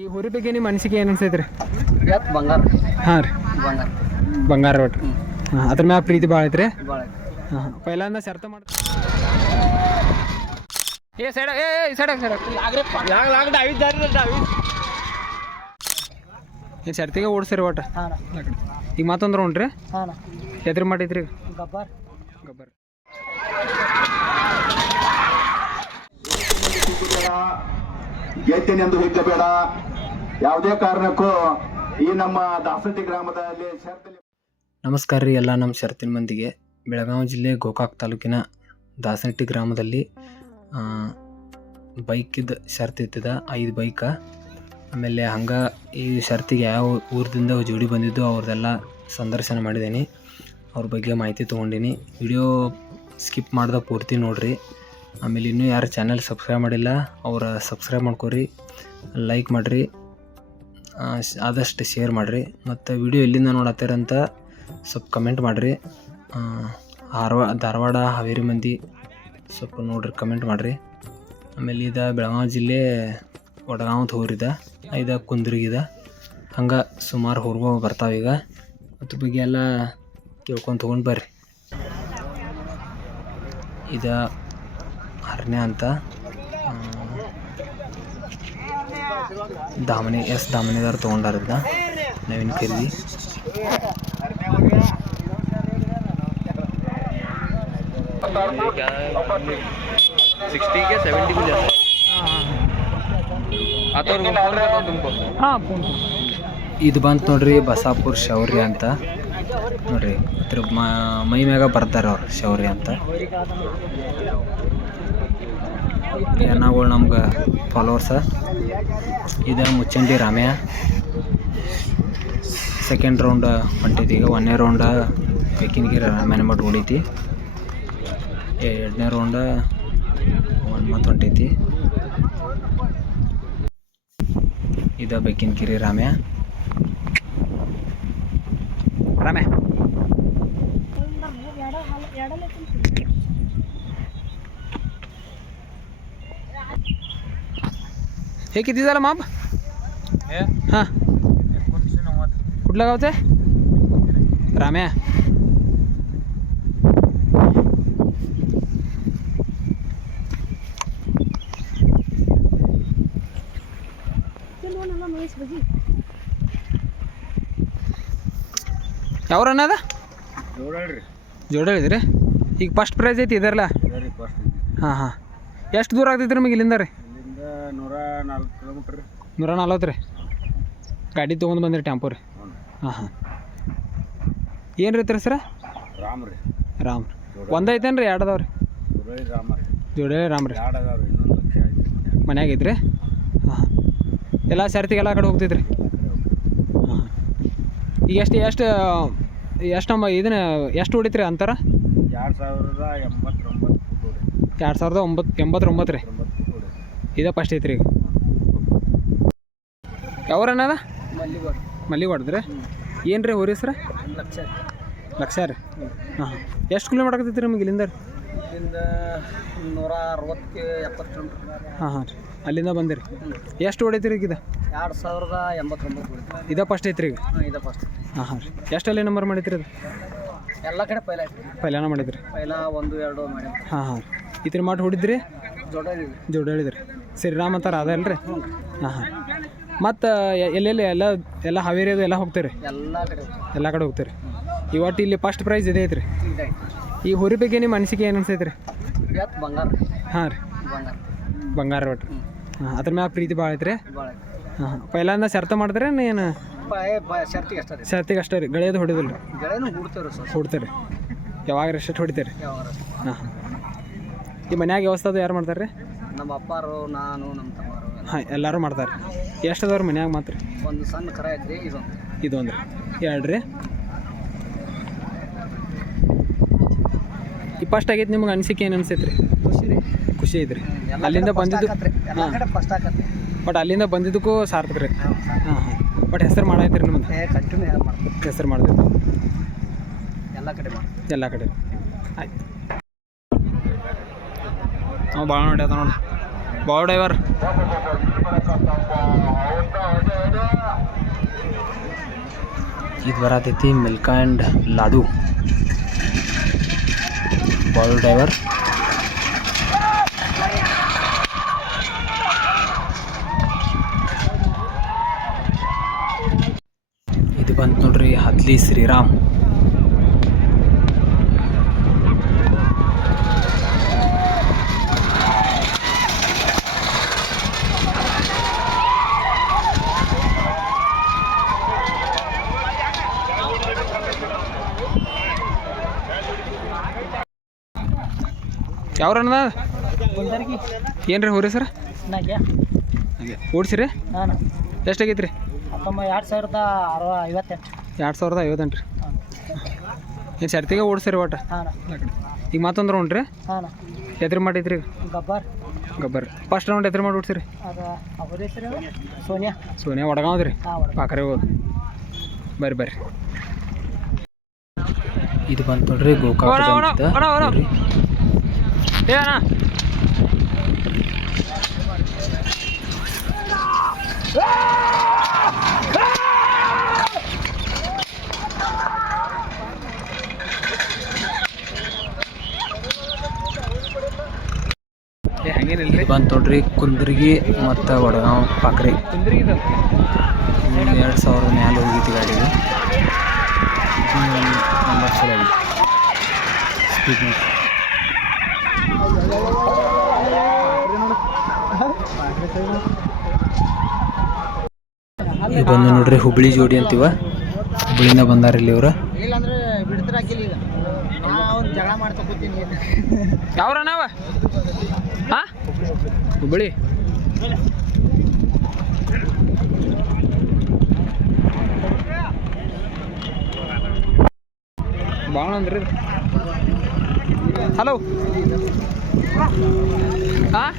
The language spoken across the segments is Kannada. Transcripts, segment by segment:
ಈ ಹುರಿ ಬಗ್ಗೆ ನಿಮ್ಮ ಅನಿಸಿಕೆ ಏನು ಅನ್ಸೈತ್ರಿ? ಬಂಗಾರ. ಹಾಂ ರೀ, ಬಂಗಾರ ಬಂಗಾರ ಒಟ್ಟು. ಹಾಂ, ಅದ್ರ ಮ್ಯಾಗ ಪ್ರೀತಿ ಭಾಳ ಐತ್ರಿ. ಭಾಳ. ಹಾಂ, ಪೈಲಾಂದ ಶರ್ತ ಮಾಡಿ ಸೈಡ್ ಏನು ಶರ್ತಿಗೆ ಓಡಿಸ್ರಿ ಒಟ್ಟು. ಈಗ ಮತ್ತೊಂದ್ರೆ ಉಂಟ್ರಿ ಎದ್ರ ಮಾಡೈತ್ರಿ? ಗಬ್ಬರ್. ಗಬ್ಬರ್ ಗೆದ್ದೇನೆ ಎಂದು ಹಿಗ್ಗಬೇಡ. ಯಾವುದೇ ಕಾರಣಕ್ಕೂ ಈ ನಮ್ಮ ದಾಸಟ್ಟಿ ಗ್ರಾಮದಲ್ಲಿ ನಮಸ್ಕಾರ ರೀ ಎಲ್ಲ ನಮ್ಮ ಶರ್ತಿನ ಮಂದಿಗೆ. ಬೆಳಗಾವಿ ಜಿಲ್ಲೆ ಗೋಕಾಕ್ ತಾಲೂಕಿನ ದಾಸನಟ್ಟಿ ಗ್ರಾಮದಲ್ಲಿ ಬೈಕಿದ್ದು ಶರ್ತ್ ಇತ್ತಿದ 5 ಬೈಕ. ಆಮೇಲೆ ಹಂಗೆ ಈ ಶರ್ತಿಗೆ ಯಾವ ಊರದಿಂದ ಜೋಡಿ ಬಂದಿದ್ದು ಅವ್ರದ್ದೆಲ್ಲ ಸಂದರ್ಶನ ಮಾಡಿದ್ದೀನಿ. ಅವ್ರ ಬಗ್ಗೆ ಮಾಹಿತಿ ತೊಗೊಂಡಿನಿ. ವಿಡಿಯೋ ಸ್ಕಿಪ್ ಮಾಡ್ದೆ ಪೂರ್ತಿ ನೋಡಿರಿ. ಆಮೇಲೆ ಇನ್ನೂ ಯಾರು ಚಾನಲ್ ಸಬ್ಸ್ಕ್ರೈಬ್ ಮಾಡಿಲ್ಲ ಅವ್ರು ಸಬ್ಸ್ಕ್ರೈಬ್ ಮಾಡ್ಕೊರಿ, ಲೈಕ್ ಮಾಡಿರಿ, ಆದಷ್ಟು ಶೇರ್ ಮಾಡಿರಿ. ಮತ್ತು ವಿಡಿಯೋ ಎಲ್ಲಿಂದ ನೋಡತ್ತೀರಂತ ಸ್ವಲ್ಪ ಕಮೆಂಟ್ ಮಾಡಿರಿ. ಧಾರವಾಡ ಹಾವೇರಿ ಮಂದಿ ಸ್ವಲ್ಪ ನೋಡ್ರಿ, ಕಮೆಂಟ್ ಮಾಡಿರಿ. ಆಮೇಲೆ ಇದು ಬೆಳಗಾವಿ ಜಿಲ್ಲೆ ವಡಗಾಂವ್ ಊರಿದ, ಇದು ಕುಂದ್ರಿಗಿದ. ಹಂಗೆ ಸುಮಾರು ಊರುಗಳು ಬರ್ತಾವೆ ಈಗ. ಅದ್ರ ಬಗ್ಗೆ ಎಲ್ಲ ಕೇಳ್ಕೊಂಡು ತೊಗೊಂಡು ಬರ್ರಿ. ಇದು ಹರ್ನೆ ಅಂತ ದಾಮನೆದಾರ ತೊಗೊಂಡಾರದ್ದ ನವೀನ್ ಖರೀದಿ. ಇದು ಬಂತು ನೋಡ್ರಿ ಬಸಾಪುರ್ ಶೌರ್ಯ ಅಂತ ನೋಡ್ರಿ. ಇದ್ರ ಮೈ ಮ್ಯಾಗ ಬರ್ತಾರೆ ಅವ್ರು ಶೌರ್ಯ ಅಂತ. ಏನಾಗಳು ನಮ್ಗೆ ಫಾಲೋವರ್ಸ. ಇದು ಮುಚ್ಚಂಡಿ ರಾಮ್ಯ. ಸೆಕೆಂಡ್ ರೌಂಡ್ ಹೊಂಟೈತಿ ಈಗ. 1ನೇ ರೌಂಡ ಬೆಕ್ಕಿನಗಿರಿ ರಾಮ್ಯನ ಮಟ್ಟು ಹೊಡೈತಿ. 2ನೇ ರೌಂಡ 1 ಮತ್ತು ಹೊಂಟೈತಿ. ಇದು ಬೆಕ್ಕಿನಗಿರಿ ರಾಮ್ಯ. हे किती झालं माप? हां, कुठलं गावचं आहे? राम्या. ಯಾವ ರನ್ ಅದ? ಜೋಡಳ್ಳಿ ರೀ. ಈಗ ಫಸ್ಟ್ ಪ್ರೈಸ್ ಐತಿ ಇದರಲ್ಲ? ಹಾಂ ಹಾಂ. ಎಷ್ಟು ದೂರ ಆಗ್ತೈತಿ ನಮಗೆ ಇಲ್ಲಿಂದ ರೀ? 140 ರೀ. ಗಾಡಿ ತೊಗೊಂಡು ಬಂದ್ರಿ ಟೆಂಪೋ ರೀ? ಹಾಂ ಹಾಂ. ಏನು ರೀ ಸರ? ರಾಮ್ ರೀ. ರಾಮ್ ಒಂದು ಐತೇನು ರೀ? 2 ಅದಾವ ರೀ? ಜೋಡಿ ರಾಮ್ ರೀ. ಮನ್ಯಾಗ ಐತ್ರಿ? ಹಾಂ ಹಾಂ. ಎಲ್ಲ ಶರ್ತಿಗೆಲ್ಲ ಕಡೆ ಹೋಗ್ತೈತ್ರಿ? ಹಾಂ ಹಾಂ. ಈಗ ಎಷ್ಟು ನಮ್ಮ ಇದನ್ನ ಎಷ್ಟು ಹೊಡಿತ್ರಿ ಅಂತಾರ? 2089 ರೀ. ಇದೇ ಫಸ್ಟ್ ಐತ್ರಿ ಈಗ. ಯಾವ ರನ್ ಅದ? ಮಲ್ಲಿವಾಡ್ದು ರೀ. ಏನು ರೀ ಹೋರಿ ಸರ? ಲಕ್ಷ ರೀ. ಹಾಂ ಹಾಂ. ಎಷ್ಟು ಕಿಲೋಮೀಟರ್ ಆಗ್ತೈತಿ ನಮಗೆ ಇಲ್ಲಿಂದ ರೀ? ಇಲ್ಲಿಂದ 160-70 ಕಿಲೋಮೀಟ್ರ್. ಹಾಂ ಹಾಂ ರೀ. ಅಲ್ಲಿಂದ ಬಂದಿರಿ. ಎಷ್ಟು ಹೊಡೈತ್ರಿ ಈಗ? 2089. ಇದೇ ಫಸ್ಟ್ ಐತ್ರಿ ಈಗ? ಇದೇ ಫಸ್ಟ್. ಹಾಂ ಹಾಂ ರೀ. ಎಷ್ಟಲ್ಲಿ ನಂಬರ್ ಮಾಡಿದ್ರಿ ಅದು? ಎಲ್ಲ ಕಡೆ ಪೈಲಾನ ಮಾಡಿದ್ರಿ? 1, 2 ಮಾಡಿ. ಹಾಂ ಹಾಂ. ಈ ಥರ ಮಾಡಿ ಹೊಡಿದ್ರಿ? ಜೋಡ ಹೇಳಿದ್ರಿ. ಶ್ರೀರಾಮ್ ಅಂತಾರೆ ಅದಲ್ರಿ? ಹಾಂ ಹಾಂ. ಮತ್ತು ಎಲ್ಲೆಲ್ಲಿ ಎಲ್ಲ ಹಾವೇರಿ ಅದು ಎಲ್ಲ ಹೋಗ್ತೀರಿ? ಎಲ್ಲ ಕಡೆ ಹೋಗ್ತೀರಿ. ಇವತ್ತು ಇಲ್ಲಿ ಫಸ್ಟ್ ಪ್ರೈಸ್ ಇದೆ ಐತ್ರಿ. ಈ ಹುರಿ ಬಗ್ಗೆ ನಿಮ್ಮ ಅನಿಸಿಕೆ ಏನು ಅನ್ಸೈತ್ರಿ? ಬಂಗಾರ. ಹಾಂ ರೀ, ಬಂಗಾರ ಒಟ್ಟು. ಹಾಂ, ಅದ್ರ ಮ್ಯಾಗ ಪ್ರೀತಿ ಭಾಳ ಐತ್ರಿ? ಹಾಂ ಹಾಂ. ಪೈಲಾಂದ ಶರ್ತ ಮಾಡಿದ್ರೆ ಏನು? ಶರ್ತಿಗೆ ಅಷ್ಟೇ ರೀ. ಗೆಳೆಯದು ಹೊಡಿದಿಲ್ಲ ರೀ? ಹೊಡ್ತೀರಿ. ಯಾವಾಗ ಎಷ್ಟು ಹೊಡಿತೀರಿ? ಹಾಂ ಹಾಂ. ಈ ಮನ್ಯಾಗ ವ್ಯವಸ್ಥೆ ಅದು ಯಾರು ಮಾಡ್ತಾರೆ ರೀ? ನಮ್ಮ ಅಪ್ಪಾರು, ನಾನು, ನಮ್ಮ ತಮ್ಮರು. ಹಾಂ, ಎಲ್ಲರೂ ಮಾಡ್ತಾರೆ. ಎಷ್ಟು ಅದಾವ್ರಿ ಮನ್ಯಾಗ ಮಾತ್ರ? ಒಂದು ಸಣ್ಣ ಕರ ಐತ್ರಿ. ಇದೊಂದು 2 ರೀ. ಈ ಫಸ್ಟ್ ಆಗೈತೆ. ನಿಮ್ಗೆ ಅನಿಸಿಕೆ ಏನು ಅನ್ಸೈತೆ ರೀ? ಖುಷಿ ಐತ್ರಿ. ಅಲ್ಲಿಂದ ಬಂದಿದ್ದು ಬಟ್ ಅಲ್ಲಿಂದ ಬಂದಿದ್ದಕ್ಕೂ ಸಾರ್ಥಕ ರೀ. ಹಾಂ ಹಾಂ. ಬಟ್ ಹೆಸರು ಮಾಡೈತ್ರಿ ನಿಮ್ಮದು? ಹೆಸರು ಮಾಡಿದ್ರಿ ಎಲ್ಲ ಕಡೆ. ಆಯ್ತು. ಭಾಳ ನೋಡಿ ಅದ ನೋಡಿ. ಬಾಳ್ ಡ್ರೈವರ್ ಇದು ಬರತೈತಿ milk and laddu ball driver. ಇದು ಬಂತು ನೋಡ್ರಿ ಹದ್ಲಿ ಶ್ರೀರಾಮ್. ಯಾವ ರನ್ನ ಏನು ರೀ ಹೋರಿ ಸರ್ ಹಾಗೆ ಓಡಿಸಿರಿ? ನಾನು ಎಷ್ಟಾಗೈತೆ ರೀ? 2058. 2058 ರೀ. ಏನು ಸರ್ತಿಗೆ ಓಡಿಸಿರಿ ಒಟ್ಟು? ಹಾಂ ಈಗ ಮತ್ತೊಂದು ರೌಂಡ್ ರೀ? ಹಾಂ ಎತ್ರಿ ಮಾಡಿದ್ರಿ ಈಗ? ಗಬ್ಬರ್ ಫಸ್ಟ್ ರೌಂಡ್ ಎತ್ರಿ ಮಾಡಿ ಓಡಿಸಿರಿ? ಅದು ಅವ್ರ ಹೆಸರು ಸೋನಿಯಾ ಒಡಗಾವ್ದು ರೀ? ಹಾಂ ಪಾಕರೆ ಹೋದು ಬರ್ರಿ. ಇದು ಬಂತು ನೋಡ್ರಿ ಗೋಕಾಕ್ ಏನ ಹಂಗೇನಿಲ್ಲ ಬಂತು ನೋಡ್ರಿ ಕುಂದ್ರಿಗಿ ಮತ್ತು ವಡಗಾಂವ್ ಪಾಕ್ರಿ. 2000 ಮ್ಯಾಲೆ ಹೋಗಿತ್ತು ಗಾಡಿಗೆ. ನಂಬರ್ ಚಲೋ ಆಗಿದೆ. ಸ್ಪೀಡ್ ನೋಡಿ. ಈಗ ಬಂದು ನೋಡ್ರಿ ಹುಬ್ಳಿ ಜೋಡಿ ಅಂತೀವ. ಹುಬ್ಳಿಯಿಂದ ಬಂದಾರ ಇಲ್ಲಿ ಇವ್ರು. ಇಲ್ಲಾಂದ್ರೆ ಬಿಡ್ತಾರೆ ಹಾಕಿಲ್ಲ. ಈಗ ಅವ್ನು ಜಗಳ ಮಾಡ್ತಾ ಕೂತೀನಿ. ಯಾವ್ರ ನಾವ ಹಾಂ ಹುಬ್ಳಿ ಭಾಳ ಅಂದ್ರಿ. ಹಲೋ ಹಾಂ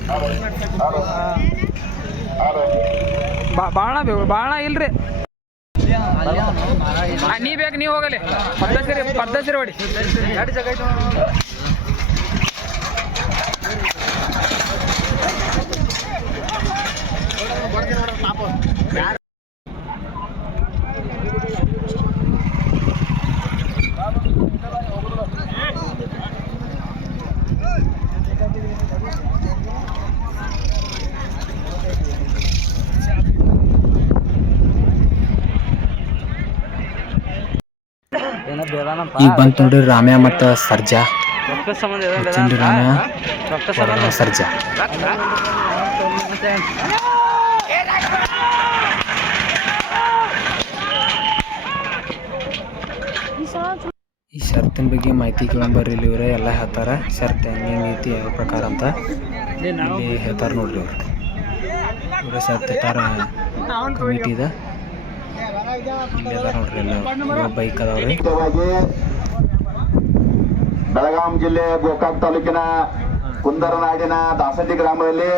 ಭಾಳ ಇಲ್ರಿ. ನೀ ಬೇಕು ನೀವು ಹೋಗಲಿ ಪದ್ಧತಿ ಹೊಡಿ. ಈಗ ಬಂತು ನೋಡ್ರಿ ರಾಮ್ಯ ಮತ್ತು ಸರ್ಜಾ. ರಾಮ್ಯ ಸರ್ಜಾ ಈ ಶರ್ತಿನ ಬಗ್ಗೆ ಮಾಹಿತಿ ಕೇಳಂಬರ್ರಿ. ಇಲ್ಲಿ ಇವರೇ ಎಲ್ಲ ಹೇಳ್ತಾರ ಶರ್ತ್ ಹೆಂಗೈತಿ ಯಾವ ಪ್ರಕಾರ ಅಂತ ಇಲ್ಲಿ ಹೇಳ್ತಾರ ನೋಡ್ರಿ. ಅವ್ರು ಇವರೇ ಶರ್ತ್ ಇಟ್ಟಾರ ಕಮಿಟಿದ. ಇಲ್ಲಿ ಅದ ನೋಡ್ರಿ ಎಲ್ಲ ಬೈಕ್ ಅದಾವ್ರಿ. ಬೆಳಗಾಂ ಜಿಲ್ಲೆ ಗೋಕಾಕ್ ತಾಲೂಕಿನ ಕುಂದರನಾಡಿನ ದಾಸಟಿ ಗ್ರಾಮದಲ್ಲಿ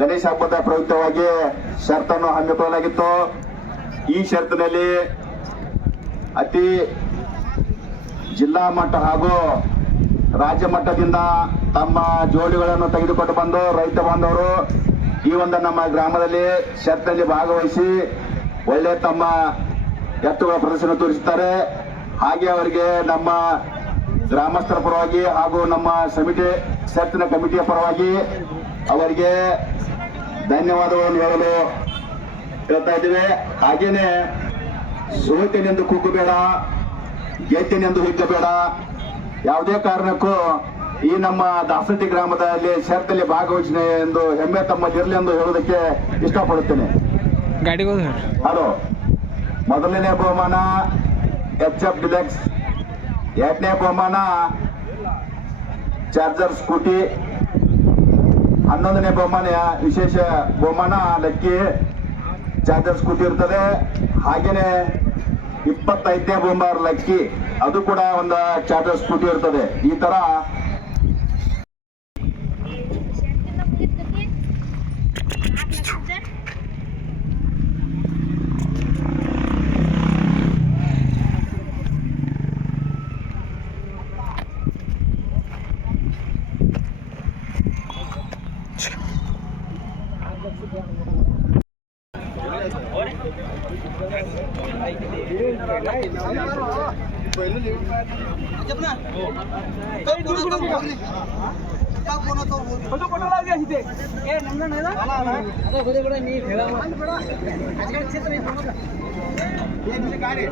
ಗಣೇಶ ಹಬ್ಬದ ಪ್ರಯುಕ್ತವಾಗಿ ಶರ್ತನ್ನು ಹಮ್ಮಿಕೊಳ್ಳಲಾಗಿತ್ತು. ಈ ಶರ್ತಿನಲ್ಲಿ ಅತಿ ಜಿಲ್ಲಾ ಮಟ್ಟ ಹಾಗೂ ರಾಜ್ಯ ಮಟ್ಟದಿಂದ ತಮ್ಮ ಜೋಡಿಗಳನ್ನು ತೆಗೆದುಕೊಂಡು ಬಂದು ರೈತ ಬಾಂಧವರು ಈ ಒಂದು ನಮ್ಮ ಗ್ರಾಮದಲ್ಲಿ ಶರ್ತಿನಲ್ಲಿ ಭಾಗವಹಿಸಿ ಒಳ್ಳೆ ತಮ್ಮ ಎತ್ತುಗಳ ಪ್ರದರ್ಶನ ತೋರಿಸುತ್ತಾರೆ. ಹಾಗೆ ಅವರಿಗೆ ನಮ್ಮ ಗ್ರಾಮಸ್ಥರ ಪರವಾಗಿ ಹಾಗೂ ನಮ್ಮ ಸಮಿತಿ ಶರ್ತಿನ ಕಮಿಟಿಯ ಪರವಾಗಿ ಅವರಿಗೆ ಧನ್ಯವಾದಗಳನ್ನು ಹೇಳಲು ಹೇಳ್ತಾ ಇದ್ದೇವೆ. ಹಾಗೇನೆ ಸೋತಿನೆಂದು ಕುಗ್ಗಬೇಡ, ಗೆದ್ದಿನೆಂದು ಹಿಗ್ಗಬೇಡ. ಯಾವುದೇ ಕಾರಣಕ್ಕೂ ಈ ನಮ್ಮ ದಾಸಟಿ ಗ್ರಾಮದಲ್ಲಿ ಶರ್ತಲ್ಲಿ ಭಾಗವಹಿಸಿದೆ ಎಂದು ಹೆಮ್ಮೆ ತಮ್ಮದಿರಲಿ ಎಂದು ಹೇಳೋದಕ್ಕೆ ಇಷ್ಟಪಡುತ್ತೇನೆ. ಹಲೋ, ಮೊದಲನೇ ಬಹುಮಾನ HF ಡಿಲೆಕ್ಸ್, ಎರಡನೇ ಬಹುಮಾನ ಚಾರ್ಜರ್ ಸ್ಕೂಟಿ, 11ನೇ ಬಹುಮಾನ ವಿಶೇಷ ಬಹುಮಾನ ಲಕ್ಕಿ ಚಾರ್ಜರ್ ಸ್ಕೂಟಿ ಇರ್ತದೆ. ಹಾಗೇನೆ 25ನೇ ಬಹುಮಾನ ಲಕ್ಕಿ, ಅದು ಕೂಡ ಒಂದು ಚಾರ್ಜರ್ ಸ್ಕೂಟಿ ಇರ್ತದೆ. ಈ ತರ गाडी